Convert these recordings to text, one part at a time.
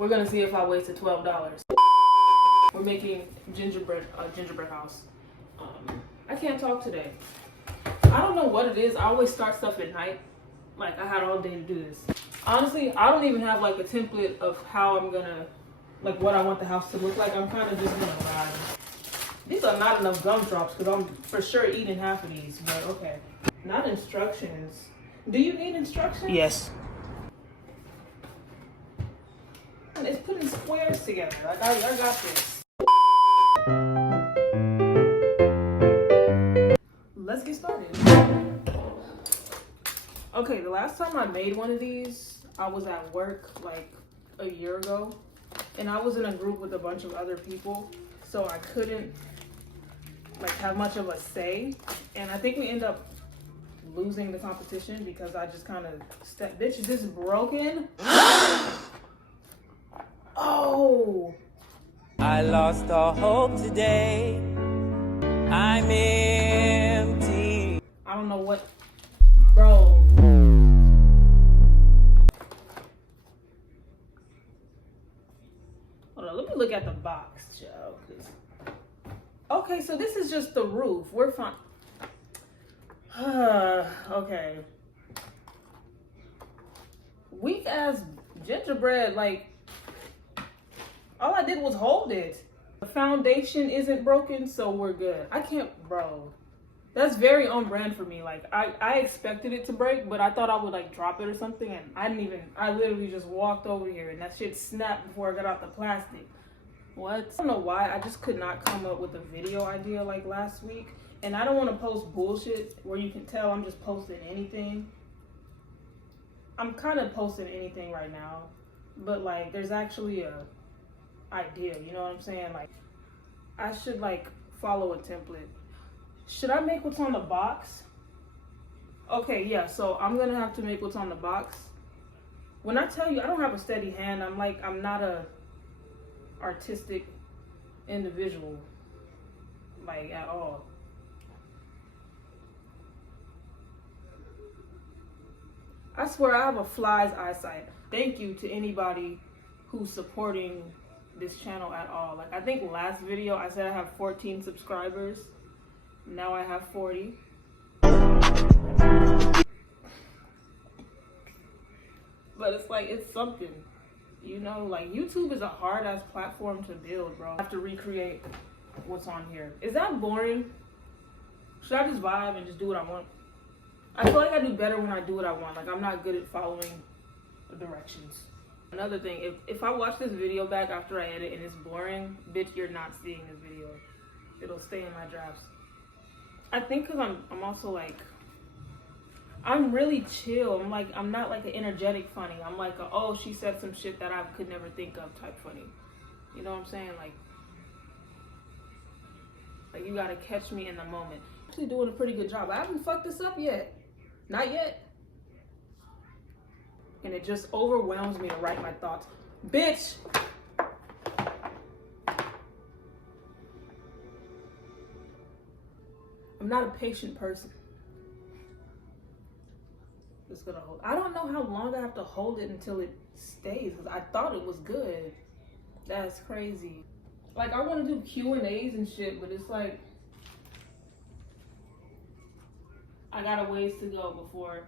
We're gonna see if I wasted $12. We're making gingerbread, gingerbread house. I can't talk today. I don't know what it is. I always start stuff at night. Like, I had all day to do this. Honestly, I don't even have like a template of how I'm gonna, like what I want the house to look like. I'm kind of just gonna ride. These are not enough gumdrops because I'm for sure eating half of these, but okay. Not instructions. Do you need instructions? Yes. It's putting squares together. Like, I got this. Let's get started. Okay, the last time I made one of these, I was at work like a year ago, and I was in a group with a bunch of other people, so I couldn't like have much of a say, and I think we end up losing the competition because I just kind of stepped. Bitch, is this broken? Oh! I lost all hope today. I'm empty. I don't know what, bro. Hold on, let me look at the box, Joe. Okay, so this is just the roof. We're fine. Okay. Weak ass gingerbread, like, all I did was hold it. The foundation isn't broken, so we're good. I can't, bro. That's very on brand for me. Like, I expected it to break, but I thought I would like drop it or something, and I literally just walked over here and that shit snapped before I got out the plastic. What? I don't know why, I just could not come up with a video idea like last week. And I don't want to post bullshit where you can tell I'm just posting anything. I'm kind of posting anything right now, but like there's actually a idea, you know what I'm saying? Like, I should like follow a template. Should I make what's on the box? Okay, yeah, so I'm gonna have to make what's on the box. When I tell you I don't have a steady hand, I'm not a artistic individual, like, at all. I swear I have a fly's eyesight. Thank you to anybody who's supporting this channel at all. Like, I think last video I said I have 14 subscribers. Now I have 40. But it's like, it's something. You know, like, YouTube is a hard ass platform to build, bro. I have to recreate what's on here. Is that boring? Should I just vibe and just do what I want? I feel like I do better when I do what I want. Like, I'm not good at following the directions. Another thing, if I watch this video back after I edit and it's boring, bitch, you're not seeing this video. It'll stay in my drafts. I think because I'm also like, I'm really chill. I'm not like an energetic funny. I'm like a, oh, she said some shit that I could never think of type funny. You know what I'm saying? Like you gotta catch me in the moment. Actually doing a pretty good job. I haven't fucked this up yet. Not yet. And it just overwhelms me to write my thoughts. Bitch! I'm not a patient person. Just gonna hold. I don't know how long I have to hold it until it stays, because I thought it was good. That's crazy. Like, I want to do Q&As and shit, but it's like, I got a ways to go before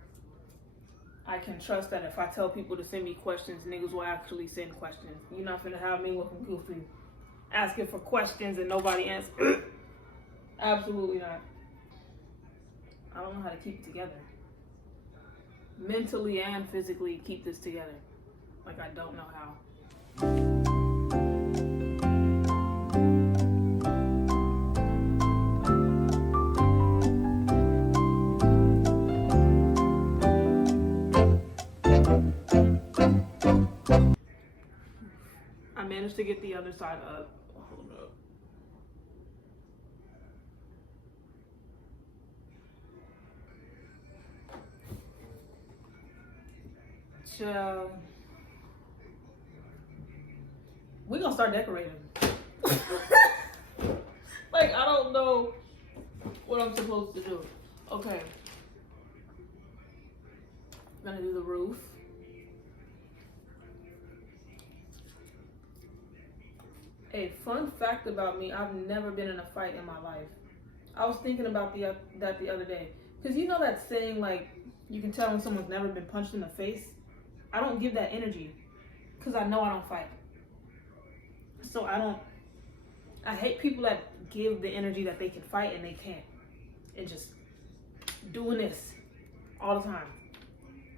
I can trust that if I tell people to send me questions, niggas will actually send questions. You're not finna have me looking goofy, asking for questions and nobody answers. Absolutely not. I don't know how to keep it together. Mentally and physically keep this together. Like, I don't know how. I managed to get the other side up. Hold up. So, we're gonna start decorating. Like, I don't know what I'm supposed to do. Okay. I'm gonna do the roof. A fun fact about me, I've never been in a fight in my life. I was thinking about that the other day. Because you know that saying, like, you can tell when someone's never been punched in the face? I don't give that energy. Because I know I don't fight. So I hate people that give the energy that they can fight and they can't. And just doing this all the time.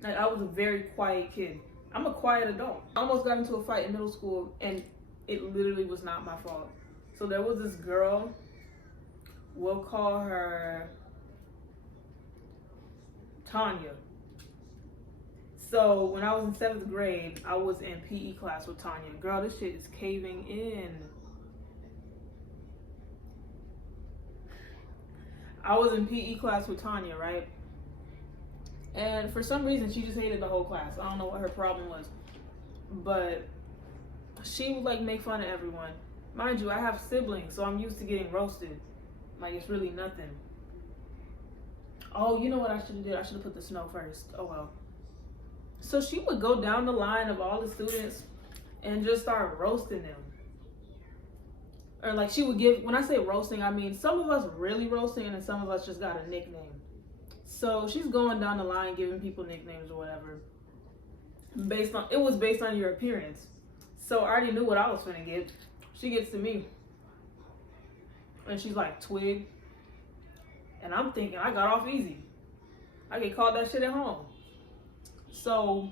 Like, I was a very quiet kid. I'm a quiet adult. I almost got into a fight in middle school and it literally was not my fault. So there was this girl, we'll call her Tanya. So when I was in 7th grade, I was in PE class with Tanya. Girl, this shit is caving in. I was in PE class with Tanya, right? And for some reason, she just hated the whole class. I don't know what her problem was. But she would like make fun of everyone. Mind you, I have siblings, so I'm used to getting roasted. Like, it's really nothing. Oh, you know what I should have did? I should have put the snow first. Oh well. So she would go down the line of all the students and just start roasting them. Or like she would give, when I say roasting, I mean some of us really roasting and then some of us just got a nickname. So she's going down the line giving people nicknames or whatever. It was based on your appearance. So I already knew what I was finna get. She gets to me. And she's like, Twig. And I'm thinking I got off easy. I get called that shit at home. So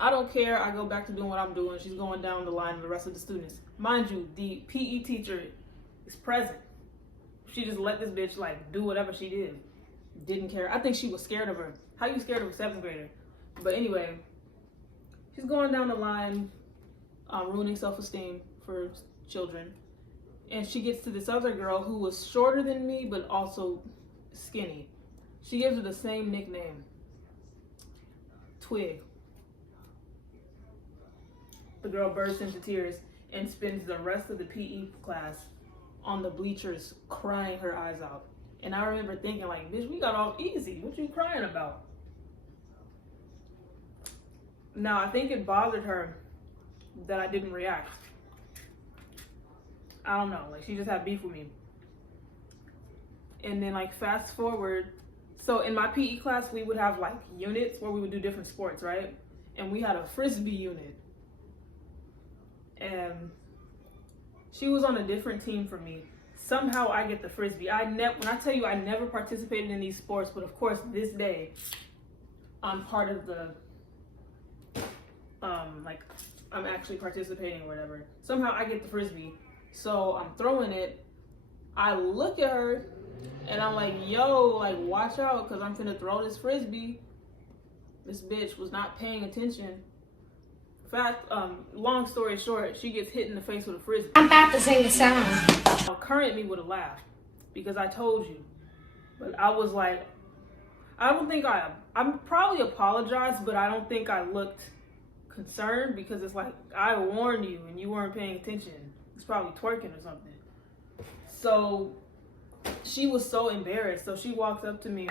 I don't care. I go back to doing what I'm doing. She's going down the line of the rest of the students. Mind you, the PE teacher is present. She just let this bitch like do whatever she did. Didn't care. I think she was scared of her. How you scared of a 7th grader? But anyway, she's going down the line, ruining self-esteem for children. And she gets to this other girl who was shorter than me, but also skinny. She gives her the same nickname. Twig. The girl bursts into tears and spends the rest of the PE class on the bleachers crying her eyes out. And I remember thinking like, bitch, we got off easy. What you crying about? Now, I think it bothered her that I didn't react. I don't know, like she just had beef with me. And then like fast forward, so in my PE class, we would have like units where we would do different sports, right? And we had a Frisbee unit. And she was on a different team from me. Somehow I get the Frisbee. When I tell you I never participated in these sports, but of course this day, I'm part of the, like I'm actually participating or whatever. Somehow I get the Frisbee. So I'm throwing it. I look at her and I'm like, yo, like watch out, cause I'm finna throw this Frisbee. This bitch was not paying attention. Long story short, she gets hit in the face with a Frisbee. I'm about to sing a song. Current me would have laughed because I told you. But I was like, I'm probably apologized, but I don't think I looked concerned because it's like, I warned you and you weren't paying attention. It's probably twerking or something. So she was so embarrassed. So she walks up to me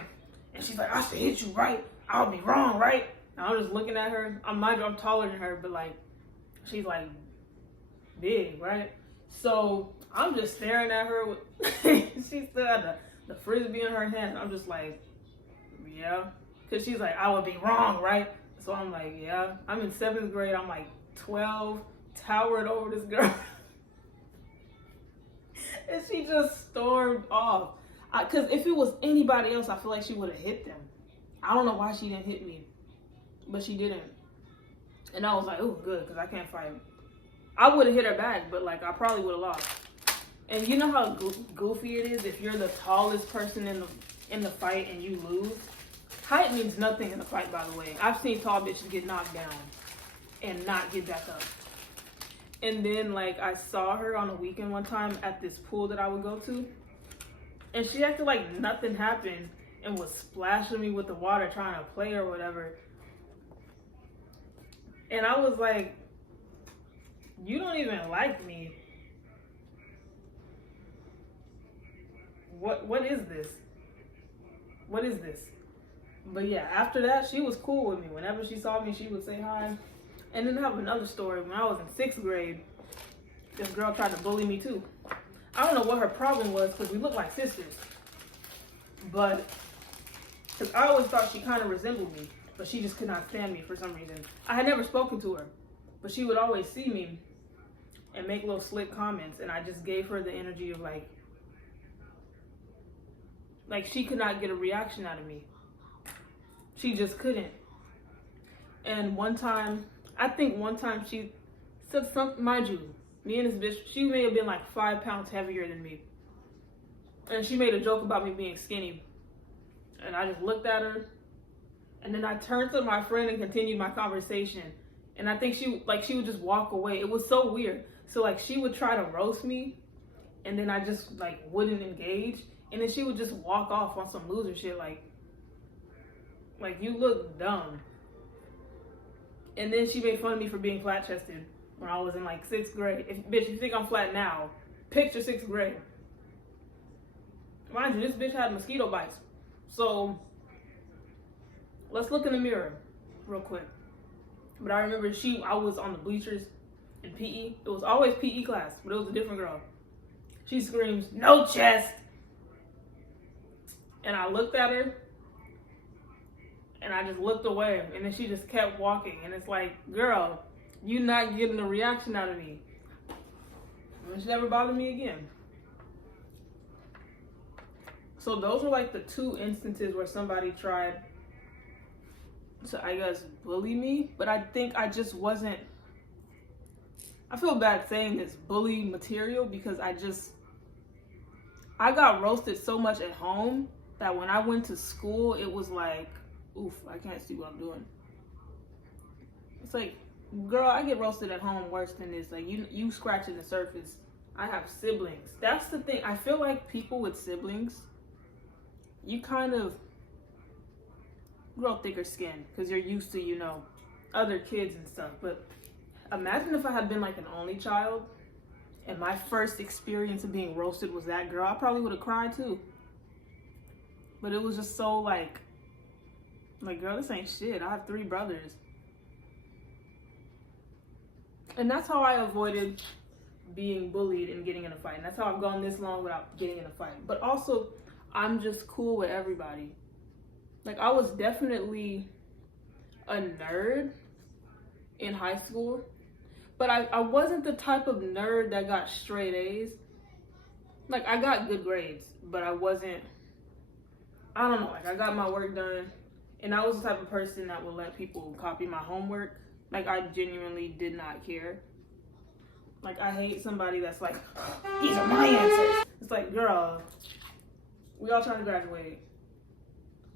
and she's like, I should hit you right. I'll be wrong, right? And I'm just looking at her. I'm taller than her, but like, she's like big, right? So I'm just staring at her. She still had the Frisbee in her hand. I'm just like, yeah. Cause she's like, I would be wrong, right? So I'm like, yeah. I'm in 7th grade. I'm like 12, towered over this girl. And she just stormed off. Cause if it was anybody else, I feel like she would have hit them. I don't know why she didn't hit me, but she didn't. And I was like, oh, good, cause I can't fight. I would have hit her back, but like I probably would have lost. And you know how goofy it is if you're the tallest person in the fight and you lose? Height means nothing in a fight, by the way. I've seen tall bitches get knocked down and not get back up. And then like I saw her on a weekend one time at this pool that I would go to, and she acted like nothing happened and was splashing me with the water trying to play or whatever. And I was like, you don't even like me. What is this? What is this? But yeah, after that, she was cool with me. Whenever she saw me, she would say hi. And then I have another story. When I was in 6th grade, this girl tried to bully me too. I don't know what her problem was because we look like sisters. But, because I always thought she kind of resembled me, but she just could not stand me for some reason. I had never spoken to her, but she would always see me and make little slick comments, and I just gave her the energy of like she could not get a reaction out of me. She just couldn't. And I think one time she said something, mind you, me and this bitch, she may have been like 5 pounds heavier than me. And she made a joke about me being skinny. And I just looked at her. And then I turned to my friend and continued my conversation. And I think she would just walk away. It was so weird. So like she would try to roast me. And then I just like wouldn't engage. And then she would just walk off on some loser shit like you look dumb. And then she made fun of me for being flat chested when I was in like 6th grade. If you think I'm flat now, picture 6th grade. Mind you, this bitch had mosquito bites. So, let's look in the mirror real quick. But I remember I was on the bleachers in PE. It was always PE class, but it was a different girl. She screams, "No chest!" And I looked at her, and I just looked away, and then she just kept walking. And it's like, girl, you not getting a reaction out of me. And she never bothered me again. So those were like the 2 instances where somebody tried to, I guess, bully me. But I think I just wasn't, I feel bad saying this, bully material, because I got roasted so much at home that when I went to school, it was like, oof, I can't see what I'm doing. It's like, girl, I get roasted at home worse than this. Like, you scratching the surface. I have siblings. That's the thing. I feel like people with siblings, you kind of grow thicker skin because you're used to, other kids and stuff. But imagine if I had been like an only child and my first experience of being roasted was that girl. I probably would have cried too. But it was just so like, girl, this ain't shit. I have 3 brothers. And that's how I avoided being bullied and getting in a fight. And that's how I've gone this long without getting in a fight. But also, I'm just cool with everybody. Like, I was definitely a nerd in high school. But I wasn't the type of nerd that got straight A's. Like, I got good grades, but I wasn't, I don't know, like, I got my work done. And I was the type of person that would let people copy my homework. Like, I genuinely did not care. Like, I hate somebody that's like, these are my answers. It's like, girl, we all trying to graduate.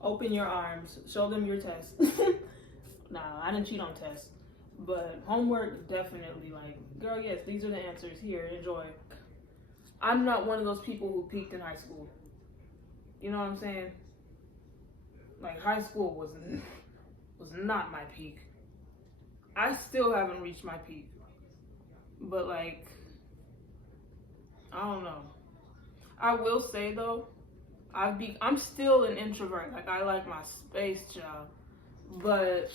Open your arms. Show them your test. Nah, I didn't cheat on tests. But homework, definitely, like, girl, yes, these are the answers. Here, enjoy. I'm not one of those people who peaked in high school. You know what I'm saying? Like, high school was not my peak. I still haven't reached my peak. But, like, I don't know. I will say, though, I'm still an introvert. Like, I like my space, child. But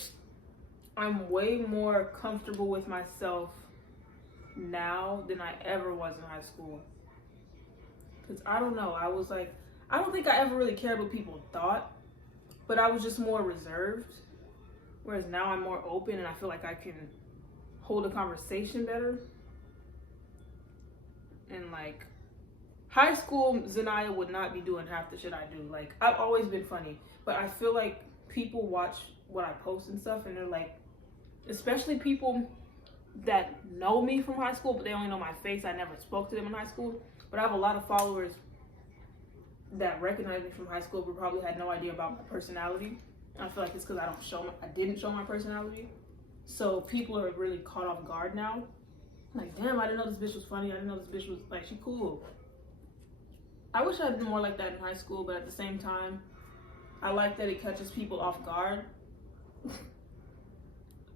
I'm way more comfortable with myself now than I ever was in high school. Because, I don't know, I was like, I don't think I ever really cared what people thought. But I was just more reserved. Whereas now I'm more open and I feel like I can hold a conversation better. And like, high school, Zanaya would not be doing half the shit I do. Like, I've always been funny, but I feel like people watch what I post and stuff and they're like, especially people that know me from high school, but they only know my face. I never spoke to them in high school. But I have a lot of followers that recognize me from high school but probably had no idea about my personality. I feel like it's because I didn't show my personality. So people are really caught off guard now. Like, damn, I didn't know this bitch was funny. I didn't know this bitch was, like, she cool. I wish I had been more like that in high school, but at the same time, I like that it catches people off guard. And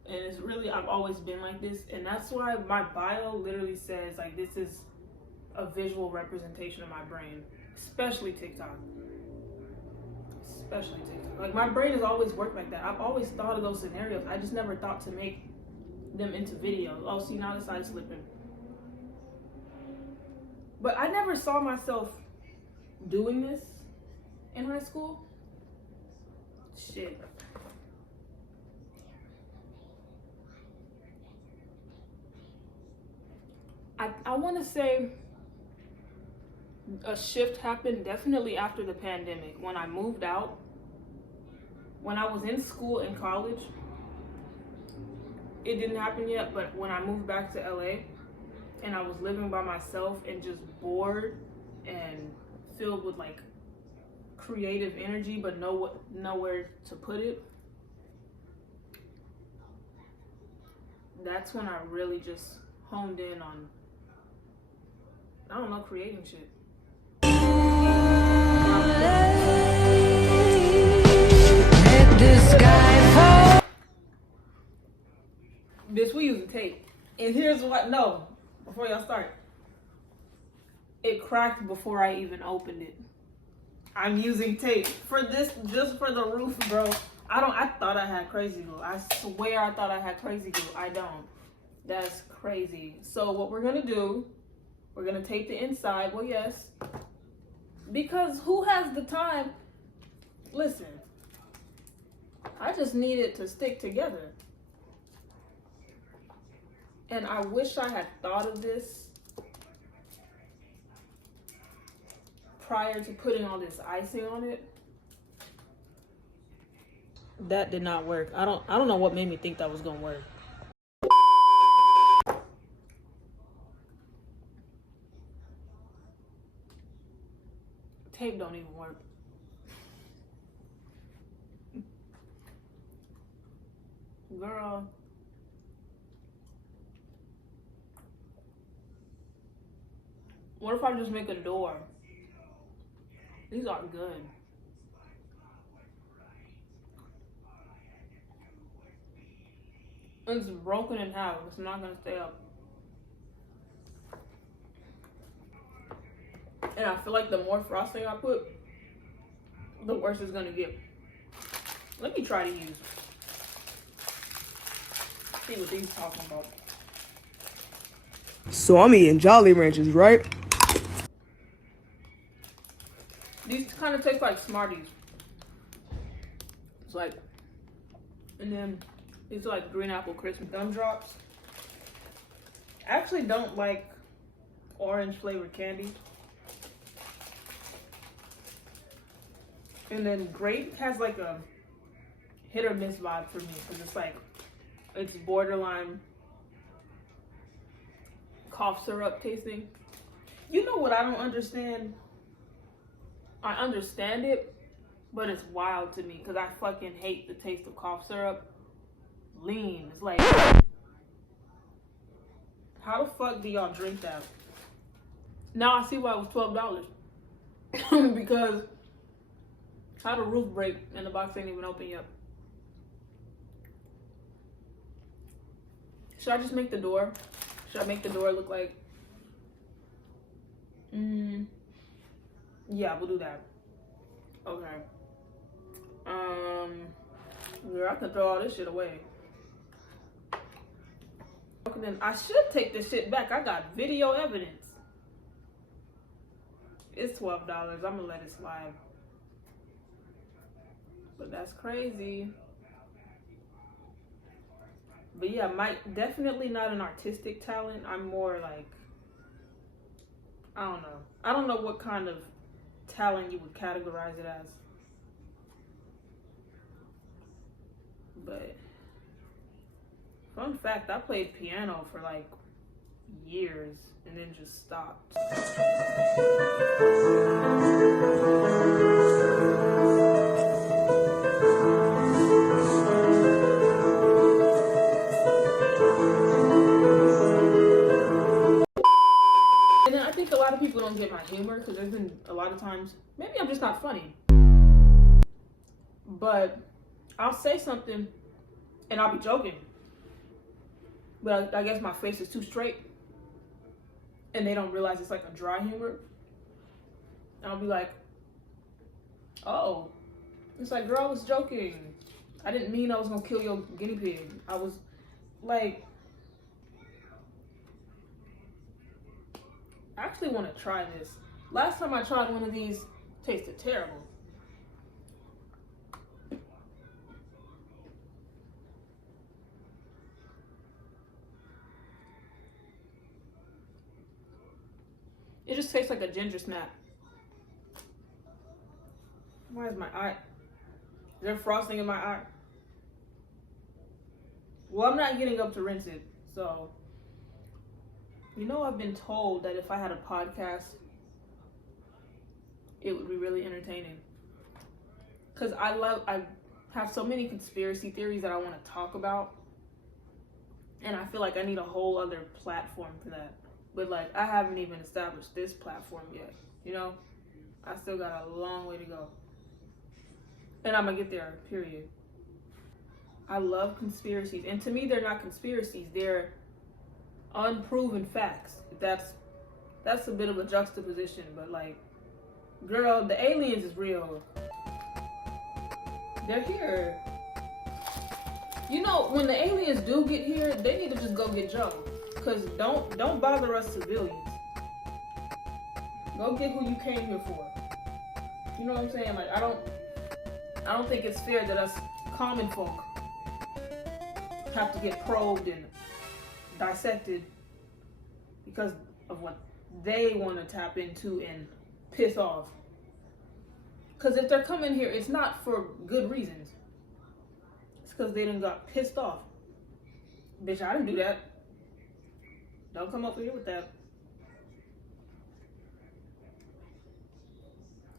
it's really, I've always been like this. And that's why my bio literally says, like, this is a visual representation of my brain. Especially TikTok. Especially TikTok. Like, my brain has always worked like that. I've always thought of those scenarios. I just never thought to make them into videos. Oh, see, now the side's slipping. But I never saw myself doing this in high school. Shit. I want to say a shift happened definitely after the pandemic. When I moved out, when I was in school and college, it didn't happen yet, but when I moved back to LA and I was living by myself and just bored and filled with like creative energy but nowhere to put it, that's when I really just honed in on, I don't know, creating shit. Bitch, we using tape. And here's what, no, before y'all start. It cracked before I even opened it. I'm using tape for this, just for the roof, bro. I thought I had crazy glue. I swear I thought I had crazy glue. I don't. That's crazy. So what we're gonna do, we're gonna tape the inside. Well, yes. Because who has the time? Listen, I just need it to stick together. And I wish I had thought of this prior to putting all this icing on it. That did not work. I don't know what made me think that was gonna work. Tape don't even work. Girl. What if I just make a door? These are good. It's broken in half. It's not gonna stay up. And I feel like the more frosting I put, the worse it's gonna get. Let me try to use. See what these talking about. So I'm eating Jolly Ranchers, right? These kind of taste like Smarties. It's like, and then these are like green apple crisp gumdrops. I actually don't like orange flavored candy. And then grape has like a hit or miss vibe for me because it's like, it's borderline cough syrup tasting. You know what I don't understand? I understand it, but it's wild to me because I fucking hate the taste of cough syrup. Lean. It's like, how the fuck do y'all drink that? Now I see why it was $12. Because how the roof break and the box ain't even open yet. Should I just make the door? Should I make the door look like? Yeah, we'll do that. Okay. Girl, I can throw all this shit away. Okay, then I should take this shit back. I got video evidence. It's $12. I'm gonna let it slide. But that's crazy. But yeah, definitely not an artistic talent. I'm more like, I don't know. I don't know what kind of talent you would categorize it as. But fun fact, I played piano for like years and then just stopped. And then I think a lot of people don't get my humor because there's been a lot of times, maybe I'm just not funny, but I'll say something and I'll be joking, but I guess my face is too straight and they don't realize it's like a dry humor. And I'll be like, oh, it's like, girl, I was joking. I didn't mean I was gonna kill your guinea pig. I was like, I actually want to try this. Last time I tried one of these, tasted terrible. It just tastes like a ginger snap. Why is my eye? Is there frosting in my eye? Well, I'm not getting up to rinse it, so. You know, I've been told that if I had a podcast, it would be really entertaining. Because I have so many conspiracy theories that I want to talk about. And I feel like I need a whole other platform for that. But like, I haven't even established this platform yet, you know? I still got a long way to go. And I'm gonna get there, period. I love conspiracies. And to me, they're not conspiracies. They're unproven facts. That's a bit of a juxtaposition, but like, girl, the aliens is real. They're here. You know, when the aliens do get here, they need to just go get Joe. Cause don't bother us civilians. Go get who you came here for. You know what I'm saying? Like, I don't think it's fair that us common folk have to get probed and dissected because of what they want to tap into and piss off. Because if they're coming here, it's not for good reasons. It's because they done got pissed off. Bitch, I didn't do that. Don't come up here with that.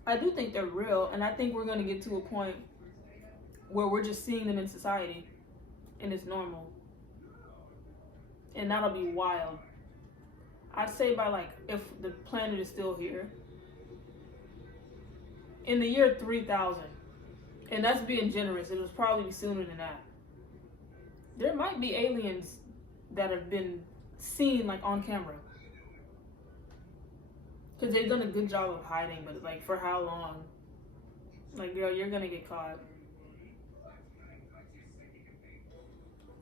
I do think they're real, and I think we're going to get to a point where we're just seeing them in society, and it's normal. And that'll be wild. I'd say by like, if the planet is still here, in the year 3000, and that's being generous, it was probably sooner than that, there might be aliens that have been seen like on camera. Because they've done a good job of hiding, but like, for how long? Like, girl, you're gonna get caught.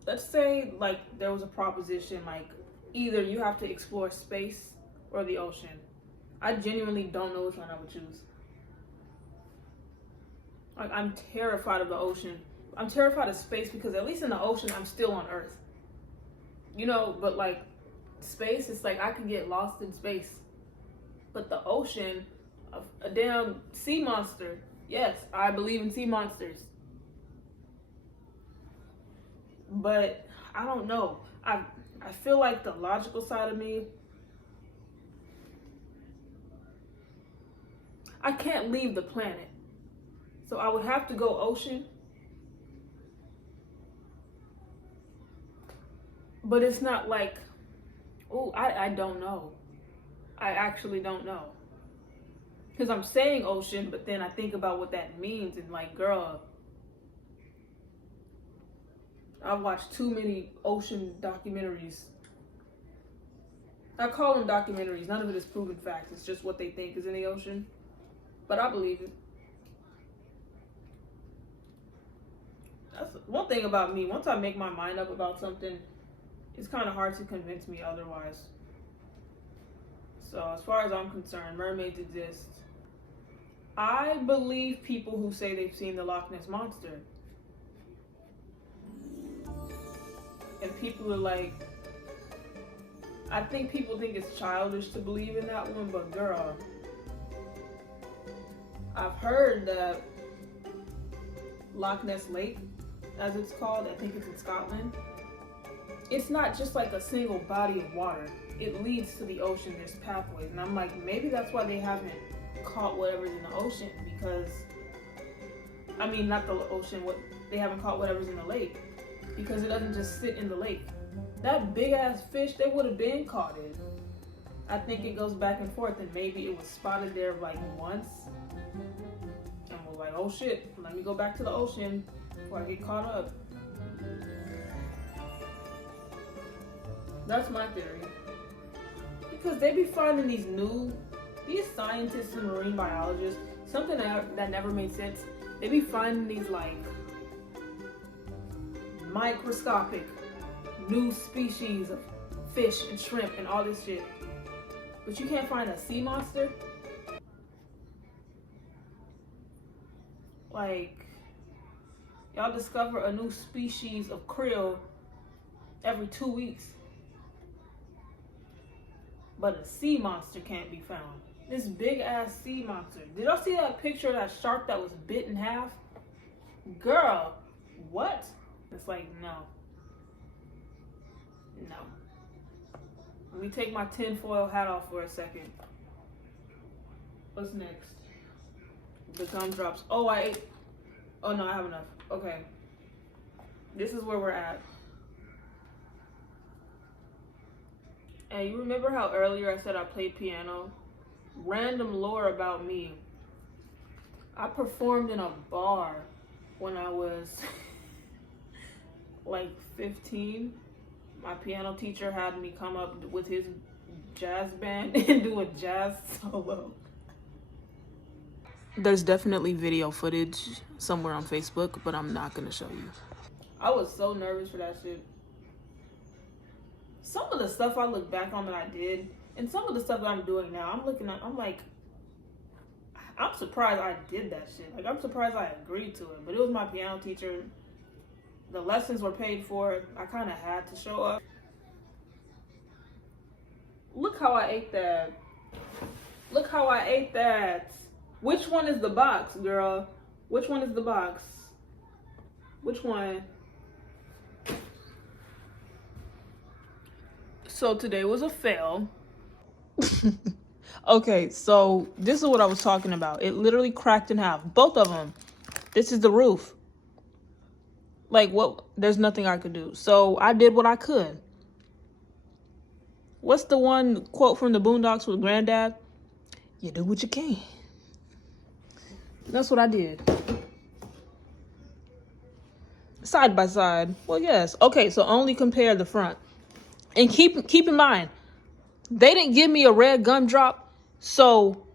Let's say like there was a proposition like either you have to explore space or the ocean. I genuinely don't know which one I would choose. Like, I'm terrified of the ocean. I'm terrified of space because at least in the ocean I'm still on Earth. You know, but like space, it's like I can get lost in space. But the ocean, a damn sea monster. Yes, I believe in sea monsters. But I don't know. I feel like the logical side of me, I can't leave the planet. So I would have to go ocean. But it's not like, oh, I don't know. I actually don't know. Because I'm saying ocean, but then I think about what that means, and like, girl, I've watched too many ocean documentaries. I call them documentaries. None of it is proven facts. It's just what they think is in the ocean. But I believe it. That's one thing about me. Once I make my mind up about something, it's kind of hard to convince me otherwise. So as far as I'm concerned, mermaids exist. I believe people who say they've seen the Loch Ness Monster. And people are like, I think people think it's childish to believe in that one, but girl, I've heard that Loch Ness Lake, as it's called, I think it's in Scotland, it's not just like a single body of water. It leads to the ocean. There's pathways. And I'm like, maybe that's why they haven't caught whatever's in the ocean, because, I mean, not the ocean, they haven't caught whatever's in the lake, because it doesn't just sit in the lake. That big ass fish, they would have been caught it. I think it goes back and forth, and maybe it was spotted there like once, and was like, oh shit, let me go back to the ocean before I get caught up. That's my theory. Because they be finding these scientists and marine biologists, something that never made sense. They be finding these like microscopic new species of fish and shrimp and all this shit. But you can't find a sea monster? Like, y'all discover a new species of krill every 2 weeks. But a sea monster can't be found. This big ass sea monster. Did y'all see that picture of that shark that was bit in half? Girl, what? It's like, no. No. Let me take my tinfoil hat off for a second. What's next? The gumdrops. Oh, I ate. Oh, no, I have enough. Okay. This is where we're at. And you remember how earlier I said I played piano? Random lore about me. I performed in a bar when I was like 15. My piano teacher had me come up with his jazz band and do a jazz solo. There's definitely video footage somewhere on Facebook, but I'm not gonna show you. I was so nervous for that shit. Some of the stuff I look back on that I did, and some of the stuff that I'm doing now, I'm like, I'm surprised I did that shit. Like, I'm surprised I agreed to it. But it was my piano teacher. The lessons were paid for. I kind of had to show up. Look how I ate that. Look how I ate that. Which one is the box, girl? Which one is the box? Which one? So today was a fail. Okay, so this is what I was talking about. It literally cracked in half. Both of them. This is the roof. Like, what? There's nothing I could do. So I did what I could. What's the one quote from the Boondocks with Granddad? You do what you can. That's what I did. Side by side. Well, yes. Okay, so only compare the front. And keep in mind, they didn't give me a red gumdrop, so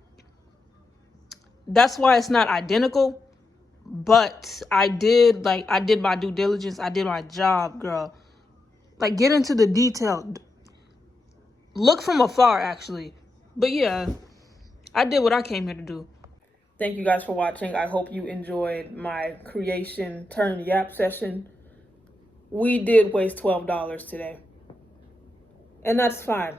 that's why it's not identical. But I did my due diligence. I did my job, girl. Like, get into the detail. Look from afar, actually. But yeah, I did what I came here to do. Thank you guys for watching. I hope you enjoyed my creation turn yap session. We did waste $12 today. And that's fine.